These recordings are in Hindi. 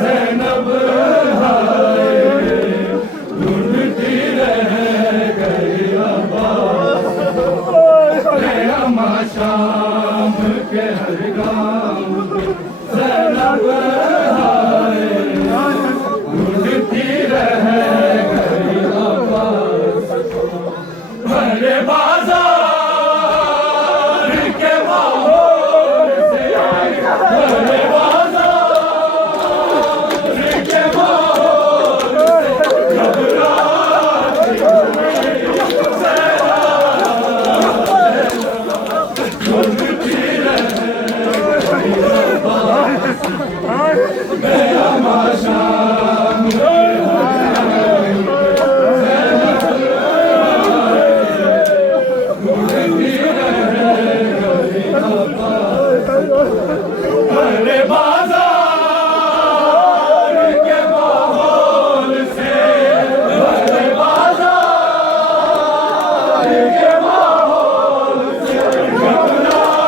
ज़ैनब हाय ढूंढती रह गई अब्बास अम्मा शाम के हर गाँव में ज़ैनब हाय ढूंढती रह गई अब्बास भरे बाजार के माहौल से भरे बाजार के माहौल से घबराती ढूंढती रह गई अब्बास मैं अम्मा शाम भरे बाजार के माहौल से भरे बाजार के माहौल से घबराती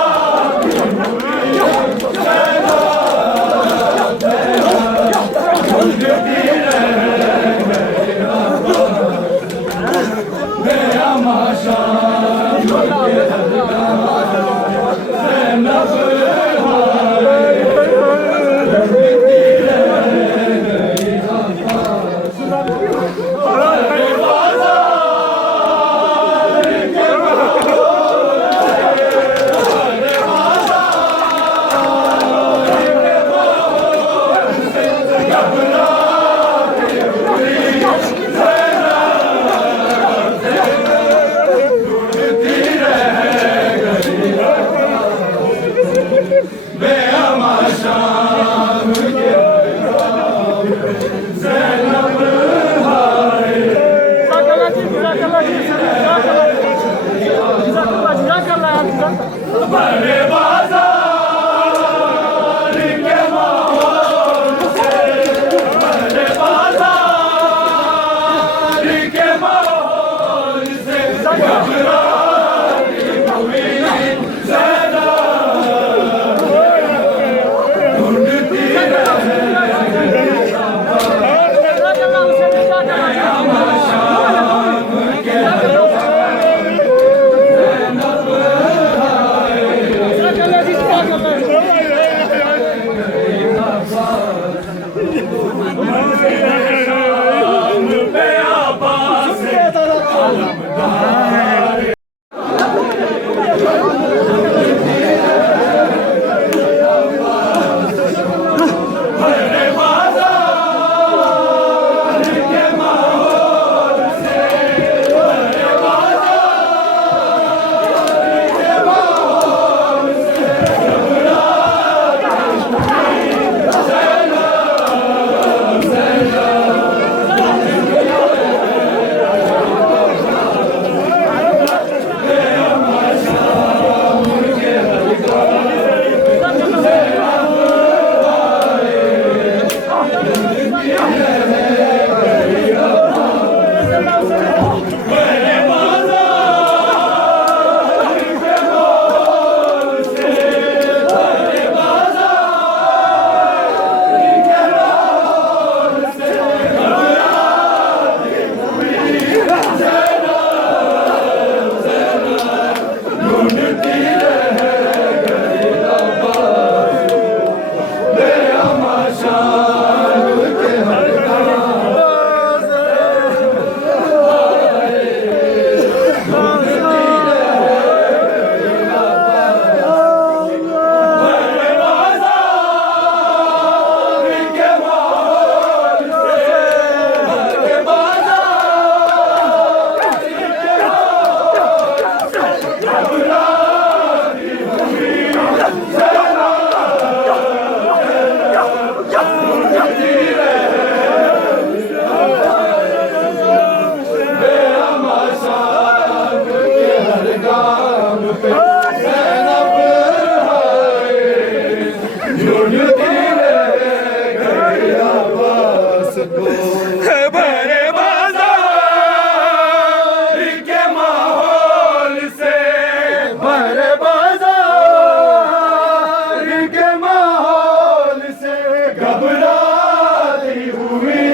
घबराती हुई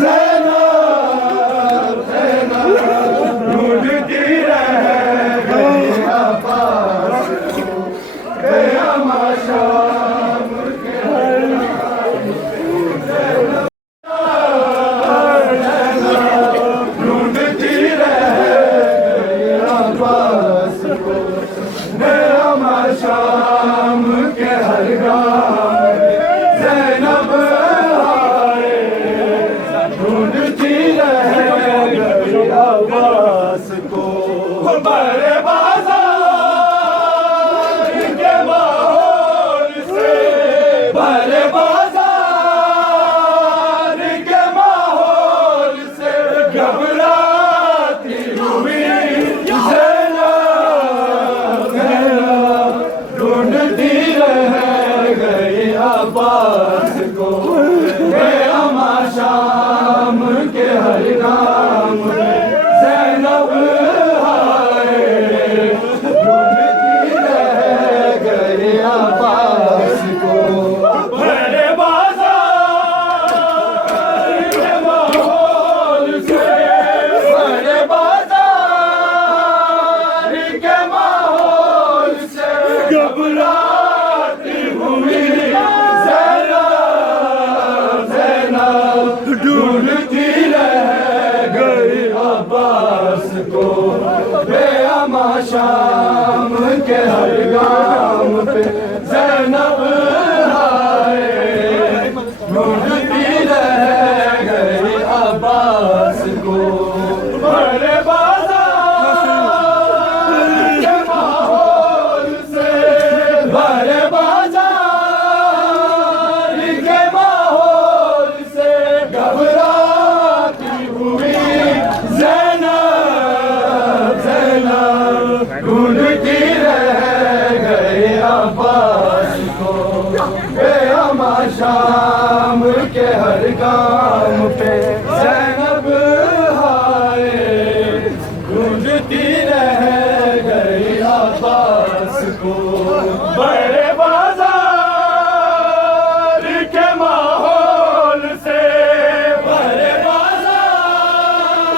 ज़ैनब ढूंढती रह गई अब्बास को क़यामा शाम के ढूंढती रह गई अब्बास को क़यामा शाम के हर गाम ज़ैनब आए ढूंढती रह गई अब्बास को बड़े बाज़ार के माहौल से बड़े बाज़ार के माहौल से घबराती हुई ढूंढती रह गई अब्बास को क़यामा शाम के हर नाम ज़ैनब आए ढूंढती रह गई अब्बास को बड़े बाज़ार के माहौल से बड़े बाज़ार के माहौल से घबराती हुई ज़ैनब ढूंढती रह गई अब्बास को क़यामा शाम के हर गाम पे ज़ैनब आए ढूंढती रह गई अब्बास को बड़े बाज़ार के माहौल से बड़े बाज़ार के माहौल से घबराती हुई ज़ैनब ढूंढती रह गई अब्बास को क़यामा शाम के हर गाम पे ज़ैनब आए ढूंढती रह गई अब्बास को बड़े बाज़ार के माहौल से बड़े बाज़ार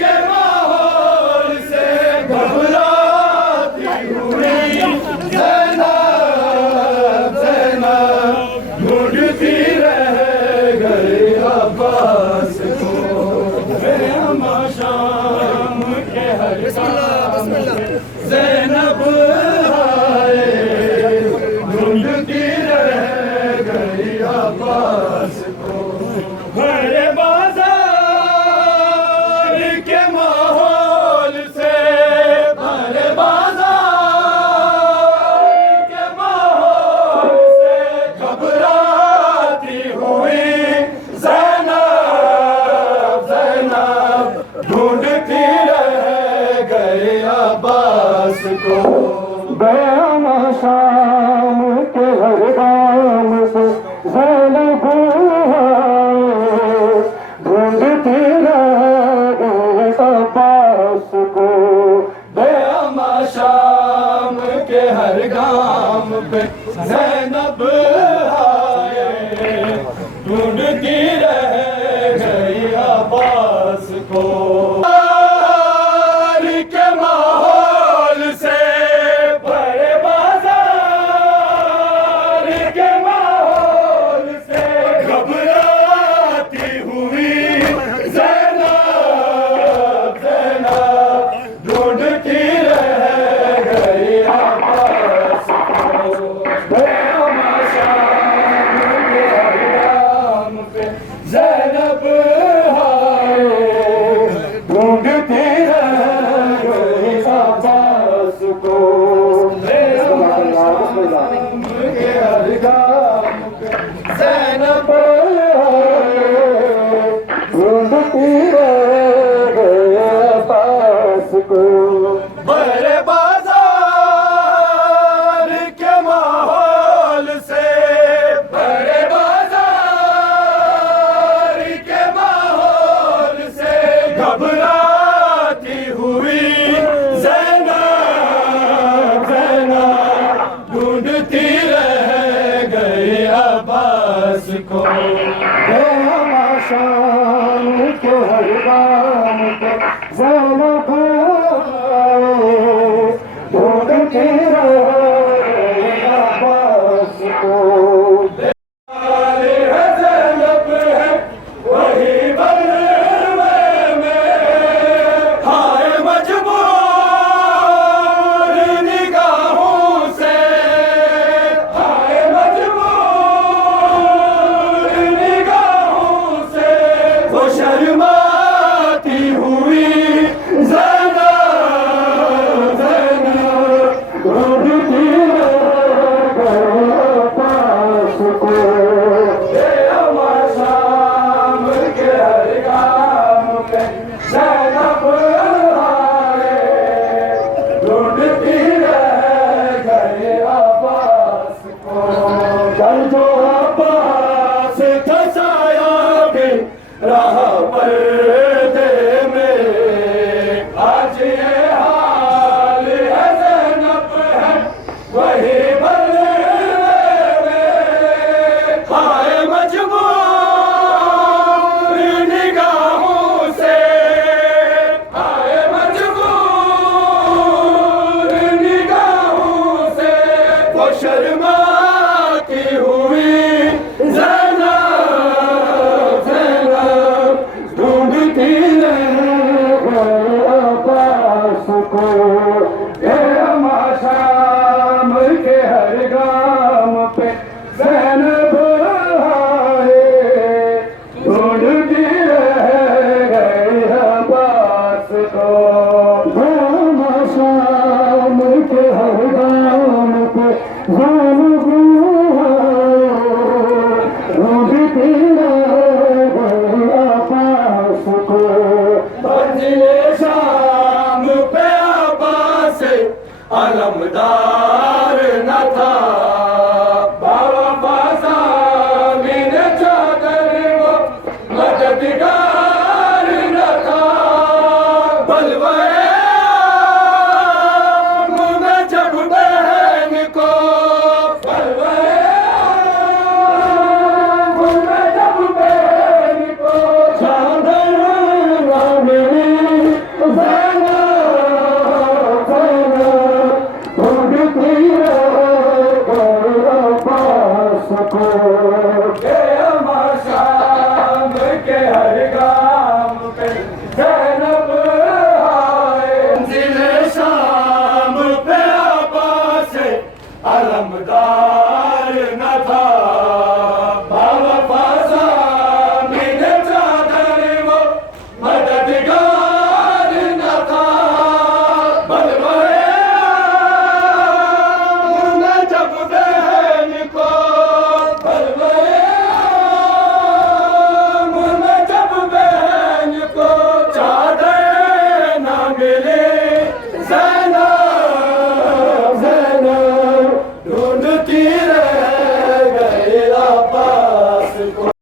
के माहौल से घबराती हुई ज़ैनब ढूंढती रह गई अब्बास को क़यामा शाम के हर गाम ज़ैनब आए ढूंढती रह गई अब्बास को बड़े बाज़ार के माहौल से बड़े बाज़ार के माहौल से घबराती हुई ज़ैनब ढूंढती रह गई अब्बास को क़यामा शाम के हर गाम से ज़ैनब आए ढूंढती रह गई अब्बास को क़यामा शाम के हर गाम पे ज़ैनब आए ढूंढती रह गई अब्बास को के माहौल से बड़े अब्बास को, शाम के हर गाम पे ज़ैनब आए, ढूंढती रहे अब्बास को। राह पर्दे में आज ये हाल है, ज़ैनब है वही बदले में, हाय मजबूर निगाहों से, हाय मजबूर निगाहों से वो शर्माती हुई शाम के हर गाम पे ज़ैनब आए, ढूंढती रह गई अब्बास को। शाम के हर गाम पे ज़ैनब आए, ढूंढती रह गई अब्बास को। शाम पे अब्बास अलमदार न था, बाबा पासामी ने चादर वो मददगार न था, बलवाए में जब बहन को, बलवाए में जब बहन को चादर को